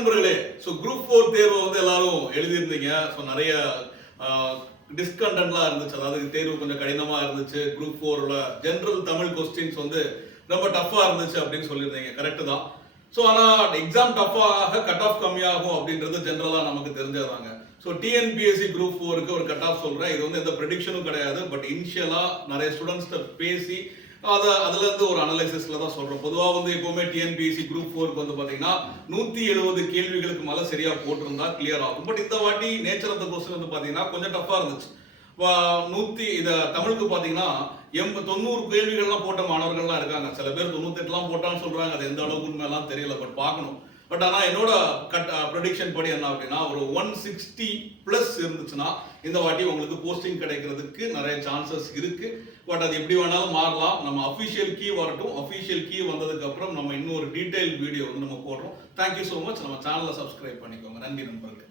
நண்பர்களே, so group 4 தேர்வை வந்து எல்லாரும் எழுதியிருந்தீங்க. ஸோ நிறைய டிஸ்கண்டன்ட்லாம் இருந்துச்சு. அதாவது தேர்வு கொஞ்சம் கடினமா இருந்துச்சு. குரூப் 4ல ஜென்ரல் தமிழ் கொஸ்டின்ஸ் வந்து ரொம்ப டஃப்பா இருந்துச்சு அப்படின்னு சொல்லியிருந்தீங்க. கரெக்டு தான். ஸோ ஆனால் எக்ஸாம் டஃப்பாக கட் ஆஃப் கம்மியாகும் அப்படின்றது ஜென்ரலாக நமக்கு தெரிஞ்சதாங்க. ஸோ டிஎன்பிஎஸ்சி குரூப் 4க்கு ஒரு கட் ஆஃப் சொல்கிறேன். இது வந்து எந்த ப்ரெடிக்ஷனும் கிடையாது. பட் இனிஷியலாக நிறைய ஸ்டூடெண்ட்ஸ்கிட்ட பேசி அதுலேருந்து ஒரு அனலைசிஸில் தான் சொல்கிறோம். பொதுவாக வந்து எப்போவுமே டிஎன்பிஎஸ்சி குரூப் 4க்கு வந்து பார்த்தீங்கன்னா 170 கேள்விகளுக்கு மேலே சரியாக போட்டிருந்தா கிளியர் ஆகும். பட் இந்த வாட்டி நேச்சர் ஆஃப் த கொஸ்டின் வந்து பார்த்தீங்கன்னா கொஞ்சம் டஃப்பாக இருந்துச்சு. தமிழுக்கு பார்த்தீங்கன்னா 90 கேள்விகள்லாம் போட்ட மாணவர்கள்லாம் இருக்காங்க. சில பேர் 98 போட்டான்னு சொல்றாங்க. அது எந்த அளவுக்கு உண்மையெல்லாம் தெரியல. பட் பார்க்கணும். பட் ஆனால் என்னோட ப்ரெடிக்ஷன் படி என்ன அப்படின்னா ஒரு 160+ இருந்துச்சுன்னா இந்த வாட்டி உங்களுக்கு போஸ்டிங் கிடைக்கிறதுக்கு நிறைய சான்சஸ் இருக்கு. பட் அது எப்படி வேணாலும் மாறலாம். நம்ம அஃபிஷியல் கீ வரட்டும். அஃபிஷியல் கீ வந்ததுக்கு அப்புறம் நம்ம இன்னொரு டீடைல் வீடியோ வந்து நம்ம போடுறோம். Thank you so much. நம்ம சேனலை சப்ஸ்கிரைப் பண்ணிக்கோங்க. நன்றி நண்பர்களே.